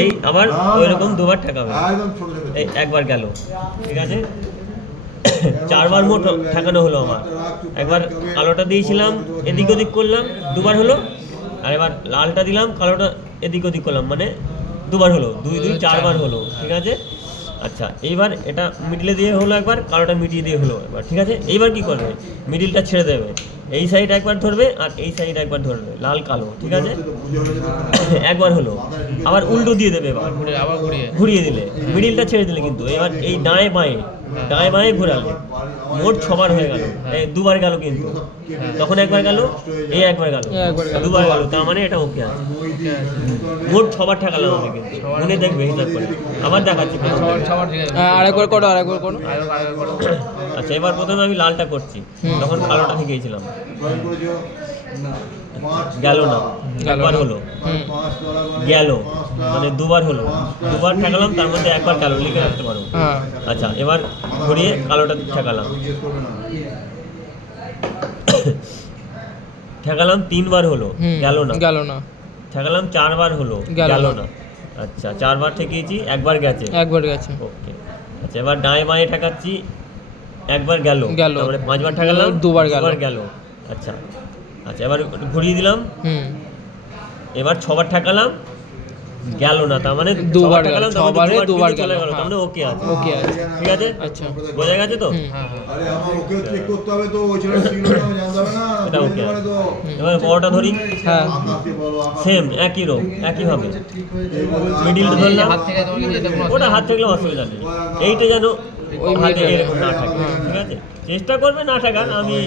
এই আবার ওইরকম দুবার ঠেকাবে, এই একবার গেল, ঠিক আছে। 4 বার মোট ঠেকানো হলো আমার। একবার কালোটা দিয়েছিলাম, এদিক ওদিক করলাম, দুবার হলো। আর এবার লালটা দিলাম, কালোটা এদিক ওদিক করলাম, মানে দুবার হলো, 2 2 4 বার হলো, ঠিক আছে। আচ্ছা, এইবার এটা মিডিলে দিয়ে হলো একবার, কালোটা মিডিয়ে দিয়ে হলো একবার, ঠিক আছে। এইবার কি করবে, মিডিলটা ছেড়ে দেবে, এই সাইড একবার ধরবে আর এই সাইড একবার ধরবে, লাল কালো, ঠিক আছে। একবার হলো, আবার উল্টো দিয়ে দেবে, এবার আবার ঘুরিয়ে দিলে, মিডিলটা ছেড়ে দিলে কিন্তু এবার এই ডায়ে বাঁয়ে ঘোরালে মোট 6 বার হয়ে গেল। এই দুবার গেল কিন্তু, তখন একবার গেল, এই একবার গেল, দুবার গেল, তার মানে এটা ওকে আছে। মোট 6 বার ঠেকালাম আমি কিন্তু, মনে দেখবে হিসাব করে। আবার দেখাচ্ছি, আরেকবার করো, আরেকবার করো। আচ্ছা, এবার প্রথমে আমি লালটা করছি, তখন কালোটা ঠেকিয়েছিলাম, গেল না, একবার হলো, গেল, মানে দুবার হলো, দুবার ঠেকালাম, তার মধ্যে একবার গেল, লিখে রাখতে পারো। আচ্ছা, এবার ঘুরিয়ে কালোটা ঠেকালাম, ঠেকালাম 3 বার হলো, গেল না, ঠেকালাম 4 বার হলো, গেল না। আচ্ছা, 4 বার ঠেকিয়েছি, একবার গেছে, ওকে। আচ্ছা, এবার ডায়ে বাঁয়ে ঠেকাচ্ছি, একবার গেল, তারপরে 5 বার ঠেকালাম, দুবার গেল। আচ্ছা, এবার ঘুরিয়ে দিলাম, এবার 6 বার ঠেকালাম, গেল না, তার মানে দুবার ঠেকালাম, ছবারে দুবার গেল, তার মানে ওকে আছে, ঠিক আছে। আচ্ছা, বোঝা গেছে তো? আরে আমার ওকে চেক করতে হবে তো, ওই ছেলেটা সিগন্যাল আমি জানতে হবে না, এটা ওকে বলতে পারে তো। এবার বড়টা ধরি, হ্যাঁ, আকাশকে বলো, সেম একই রকম, একই হবে, মিডিলটা ধরলাম, ওটা হাত থাকলে অসুবিধা নেই, এইটা যেন ওই হাতে মিডিলে। এরকম না থাকে, ঠিক আছে। চেষ্টা করবে না থাকার, আমি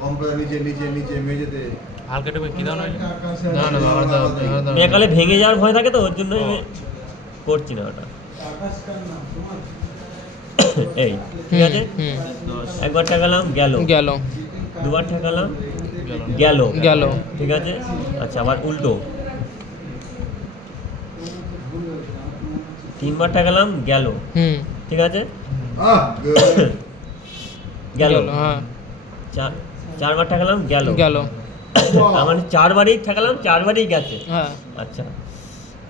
কম্পিউটার নিচে নিচে নিচে মেঝেতে হালকা একটু কি দাও না, একালে ভেঙে যাওয়ার ভয় থাকে, তো ওর জন্য আমি করছি না ওটা। এই, ঠিক আছে, একবার ঠেকালাম, গেল, দুবার ঠেকালাম, গেল, ঠিক আছে। আচ্ছা, আবার উল্টো 3 বার ঠেকালাম, গেল, ঠিক আছে, গেল, হ্যাঁ, 4 বার ঠেকালাম, গেল, তার মানে 4 বারই ঠেকালাম, 4 বারই গেছে। হ্যাঁ, আচ্ছা,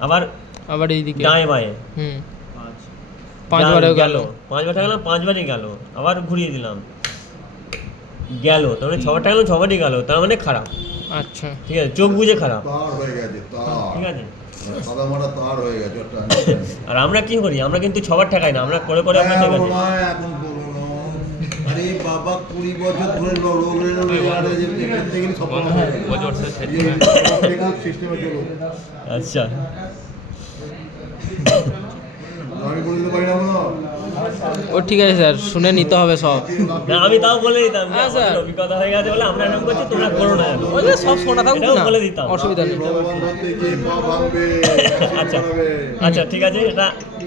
আবার এইদিকে ডায়ে বাঁয়ে 5 বারেও গেল, 5 বার ঠেকালাম, 5 বারই গেল, আবার ঘুরিয়ে দিলাম, গেল, তার মানে 6 বার ঠেকালাম, 6 বারই গেল, তার মানে খারাপ। আচ্ছা, ঠিক আছে, চোখ বুঝে খারাপ, তার হয়ে গেছে, তার ঠিক আছে। সাদা মাটা তার হয়ে গেছে ওটা। আর আমরা কি করি, আমরা কিন্তু 6 বার ঠেকাই না, আমরা করে করে আমরা হ্যাঁ, ঠিক আছে। বাবা, এখন বলো না। আরে বাবা 20 বছর ধরে রোগ আরে যে দেখতে গেলে সব সিস্টেমে চলো। আচ্ছা, আমি বলে দিতে পারি না মনে হয়। ও ঠিক আছে স্যার, শুনে নিতে হবে সব। না আমি তাও বলে দিতাম, হ্যাঁ, স্যার। আমাদের অভিজ্ঞতা হয়ে গেছে বলে আমরা এরকম করছি, তোমরা করো না, ওই যে সব শোনা থাকুক এটাও না, বলে দিতাম। অসুবিধা নেই। ভগবান ধরতে গিয়ে পা ভাঙবে, আচ্ছা, করাবে। আচ্ছা, ঠিক আছে, এটা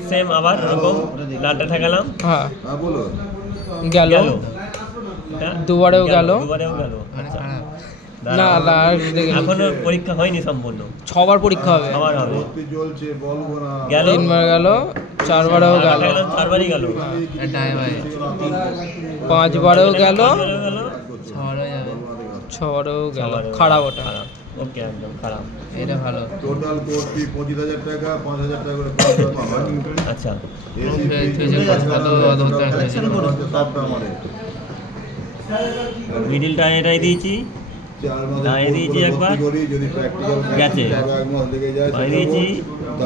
সেম আবার ওরকম লালটা ঠেকালাম, হ্যাঁ, হ্যাঁ বলো। গেল, এটা দুবারেও গেল, আচ্ছা, না এখনো পরীক্ষা হয়নি সম্পূর্ণ, 6 বার পরীক্ষা হবে, আবার হবে, ভর্তি চলছে, বলবো না। গেল, 3 বার গেল, 4 বারেও গেল, 4 বারই গেল, 5 বারেও গেল, 5 বারেও গেল, 6 বারেও গেল, বারেও খারাপ ওটা। খারাপ, ওকে, একদম খারাপ। এটা ভালো। টোটাল কোর্স ফি 25,000 টাকা, 5,000 টাকা করে খরচ হবে। আচ্ছা, এসি সবটা আমাদের। মিডিলটা এটাই দিয়েছি, 4 মাসের দাঁড়িয়ে দিয়েছি কোর্স একবার, করি, যদি প্র্যাকটিক্যাল গেছে, 1 মাস লেগে যায়, বাইরে দিয়েছি,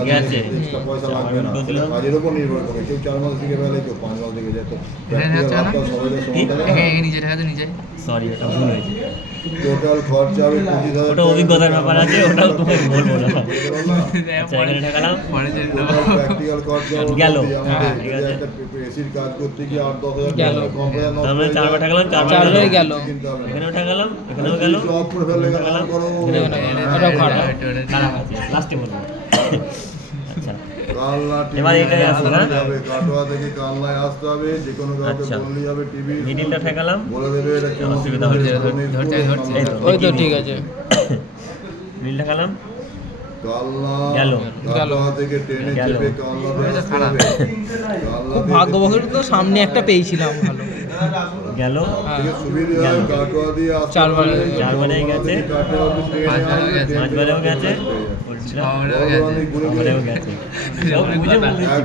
গেছে, এক্সট্রা পয়সা লাগবে না। উল্টো দিলাম। কাজের উপর নির্ভর করে, কেউ 4 মাস থেকে ফেলে, কেউ 5 মাস থেকে যায়, তো হ্যাঁ, হ্যাঁ, প্র্যাকটিক্যাল চলো। হাতটা সবাইকে সমান কি? থাকে না। নিজে দেখা নিজে। সরি, এটা ভুল হয়েছে, টোটাল খরচা হবে 25,000 ওটা অভিজ্ঞতার ব্যাপার আছে, ওটাও তোমাকে বলবো না। আচ্ছা, এখানে ঠেকালাম, টোটাল প্র্যাকটিক্যাল খরচা গেল। আমাদের ঠিক যদি আছে। একটা এসির কাজ করতে গিয়ে 8-10,000 গেল। টাকা কম হয়ে যায়, তার মানে 4 বার ঠেকালাম, 4 4 বার বারে গেল, গেল, কিনতে হবে না। এখানেও ঠেকালাম, এখানেও গেল, সব করে ফেললে গান করো। এটাও খারাপ। খারাপ আছে, লাস্টে বলবো। আচ্ছা, কালনা এবার এটাই আসবে, হ্যাঁ? হবে, কাটোয়া থেকে কালনায় আসতে হবে, যে কোনো কাউকে আচ্ছা। বললেই হবে, টিভি মিডিলটা ঠেকালাম, বলে দেবে এটা কেমন অসুবিধা হচ্ছে, ধরছে। এই তো, ওই তো ঠিক আছে, মিডিল ঠেকালাম, কালনা গেল। কাটোয়া থেকে ট্রেনে গেল। চেপে কালনাতে আসতে হবে। কালনা খুব থেকে ভাগ্যবশত তো সামনে একটা পেয়েছিলাম ভালো। গেল, থেকে সুবিধা হয়, কাটোয়া দিয়ে আসতে 4 বারে, হবে। 4 বারেই গেছে, কাটোয়া অফিস ট্রেনে আসবে, 5 বারেও গেছে, পেয়ে যাবে। শহরেও গেছে। আমারও গেছে সব বুঝে বলছি।